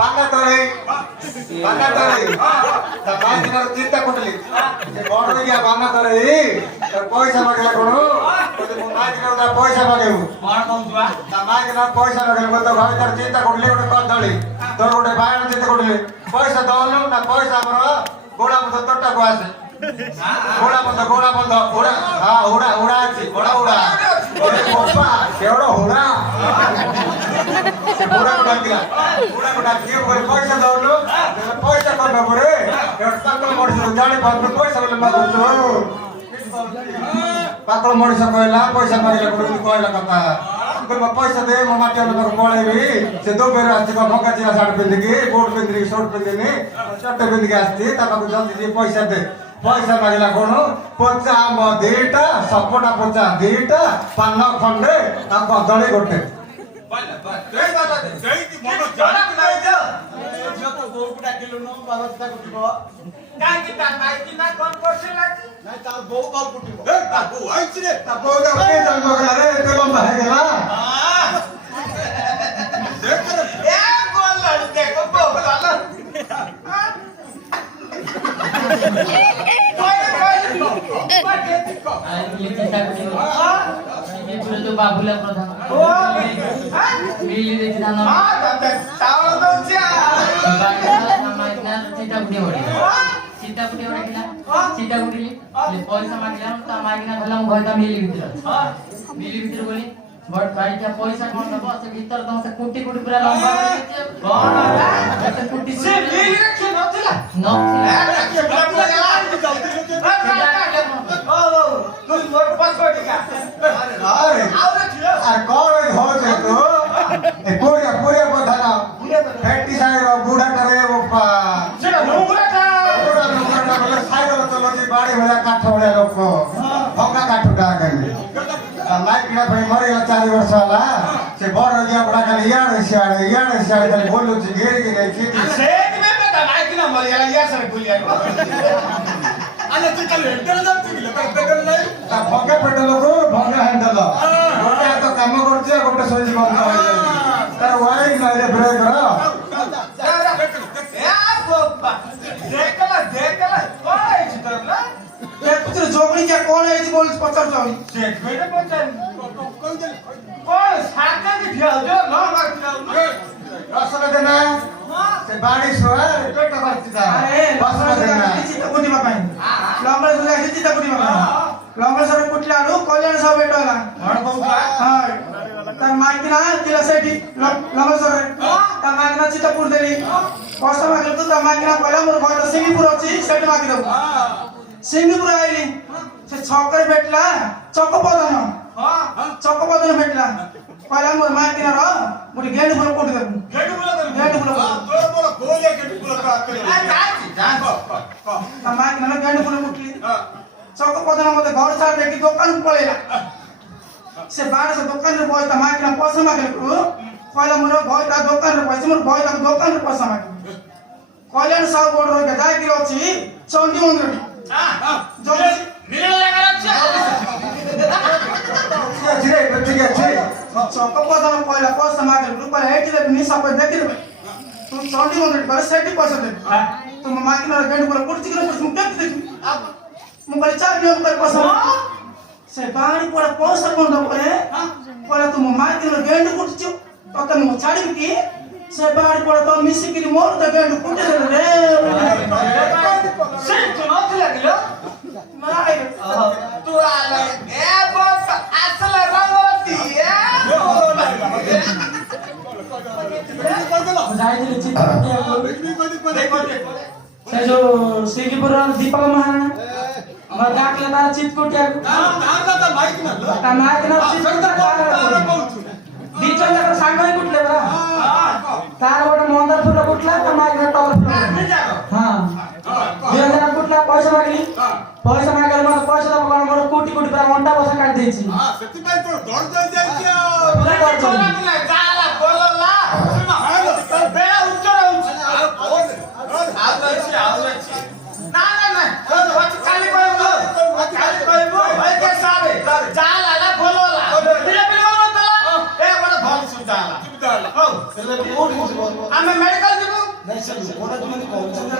बांगा तोरे तमाम दिन चिंता कुटली जे बड़ हो गया बांगा तोरे तो पैसा मागला कोन तो माग दिन उदा पैसा मागेबू कोन कहउवा तमाम दिन पैसा मागेबू तो भाई तर चिंता कुटली गोटे कदली तोर गोटे बायण चिंता कुटली पैसा दलु ना पैसा हमर गोड़ा मत तोटा को आसे गोड़ा बंद उड़ा हां उड़ा अछि उड़ा ओपा केवड़ उड़ा उड़ा को डाकियो बोले पैसा दौलो पैसा करबो परे पाकल मଣିଷ जाने पाकल पैसा बोले मागुचो पाकल मଣିଷ कहला पैसा मागिला कोन कहला कथा कोन पैसा दे म माटी न तो पळेबी से दो बेर आछि को भंगा चिरा साड पिंदिकी कोट पिंदिकी शर्ट पिंदिनी शर्ट पिंदिकी आछि ताका जल्दी पैसा दे पैसा मागिला कोन पचा मधेटा सपटा पचा देटा पान खंडे आ कदळी गोटे तो बाबूला प्रधान मिली देखि दान चावल दउछिया चितापुटी ओढिला चितापुटी ले पैसा मागिला त मागिना भला घरटा मिली भित्र बोली बट भाई क्या पैसा कोन दबो से भीतर दम से कुटी पूरा लंबा कोन कुटी से मिली रखे नथिला नथिला के ब्लड लगा तू मोर पासवर्ड का अरे आउरे थियो अरे कौन हो जे तो ए पूरे बधाना फैक्ट्री साइरो बूढ़ा करे ओपा सेटा नुगुराटा बूढ़ा बोले साइरो चलो जी बाड़ी भला काठ भला लोक भंगा काठुटा गनी लाइक ना भाई मरे 4 वर्ष वाला से बड़ हो गया बड़ा खाली यार सियाड़े खाली बोलू जी घेर के नहीं खेती सेट में बता लाइक ना मरे यार सर भूलिया अने तू कल हेडर जाऊ कि पेट्रोल नहीं भंगा पेट्रोल को भंगा हैंडल गोटे तो काम करछ गोटे सोई बंद हो तार वायरिंग ना रे ब्रेक ए बाबा देखला कौन है चित्रला ये पुत्र जोगणी क्या कौन है इस बोल पचार जाऊं सेठ बेटे पचार कौन साका की ठिया जो ना मार रसना देना से बाड़ी सोए पेट भरती था रसना देना चित्त कोनी बापाई लंबर सुला चित्त कोनी बापाई लंबर सर कुटलाडू कल्याण सब बेटोला हण बहु हां त माइकना तिला सेठी लंबर सर त माइकना चित्त पुर देली कष्ट मागल त माइकना पहिला मोर घर सिंगीपुर अछि सेठ मागि दउ सिंगीपुर आइली से छकर भेटला चकपदन चकपदन भेटला पहिला मोर माइकना र मोर गेड पुर कोट दउ गेट बोला तोर बोला गोलिया गेट बोला का करे त माइकना गेड पुर मुटली चकपदन मते घर छाड़ देखि दोकान पळेला से बाहर से दुकान रे बोय त माइकना पैसा मागले पहिला मोर भय ता दुकान रे पैसा मोर भय ता दुकान रे पैसा मागले कल्याण साहब बोल रहे जाय कि अछि चंडी मंदिर जो मिले लगा ठीक है चकपदन पहिला पैसा मागले रुपया 80 ले नि सब देखि रे तू चंडी मंदिर पर सेठी पैसा दे तुम माइकना गेंड पर कुर्ती के पर मुके देखि मु कहले चार नियम कर पैसा से बाहर पर पैसा कोन दो परे पहिला तुम माइकना गेंड कुर्ती तो तम छाड़ी की से बाहर पर तो मिसी की मोर त गेंड कुटे रे सेठ तो नथ लागलो माय तू आले ए बस असल रंगवती जाइले से जो सिंगीपुर दीपक महाराणा म डाकले ना चितकोटिया बीचन जक सांगय कुटले बरा तार गोटे मंदार फुल कुटला त माइक टॉल हां बेजना कुटला पैसा मागली पैसा मागले म पैसा दब कोन मोर कोटी कोटी पूरा घंटा पैसा काट देछि हां सेति भाई तो डर जाय जाय क्या जाला बोलला सुन हेलो बेला उच्चर आउछ ना वच खाली कहबो भाई के साबे जाला बोलला दिले बिलो तला ए बड़ा भल सुदाला हो आमे मेडिकल ନାଇଁ ସେ ଲୋକଟା ଯୋଉମାନେ କହୁଛନ୍ତି